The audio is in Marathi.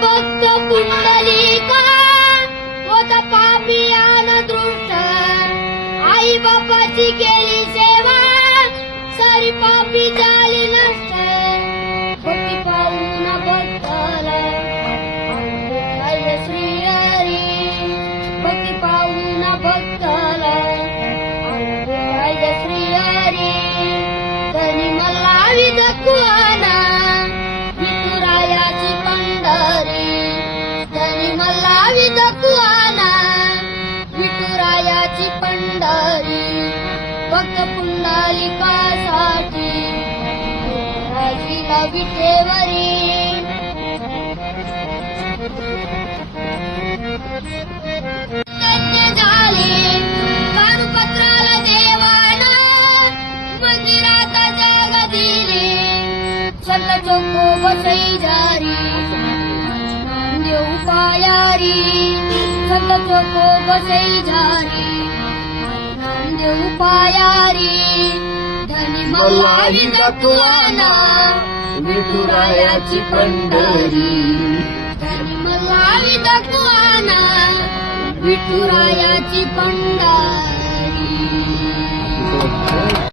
भक्त पुंडलिका होता पापी अनदृष्ट, आई बापाची केली सेवा सारी पापी झाली नष्ट. भक्ती पाहून भक्ताला श्री हरी, भक्ती पाहून भक्ताला श्री हरी. धनी मला विदकुआना विठुरायाची पंढरी, धनी मला विदकुआना विठुरायाची पंढरी. भक्त पुंडलिकासाठी राजीला विठेवरी. धन्य झाले कानुपत्राला देवाना, मंदिरात जागा दिली संत चोको बसई जारी. देव पायारी संत चोको बसई जारी, देव पायारी. धनी मला विदकुआना विठुरायाची पंढरी, धनी मला विदकुआना विठुरायाची पंढरी.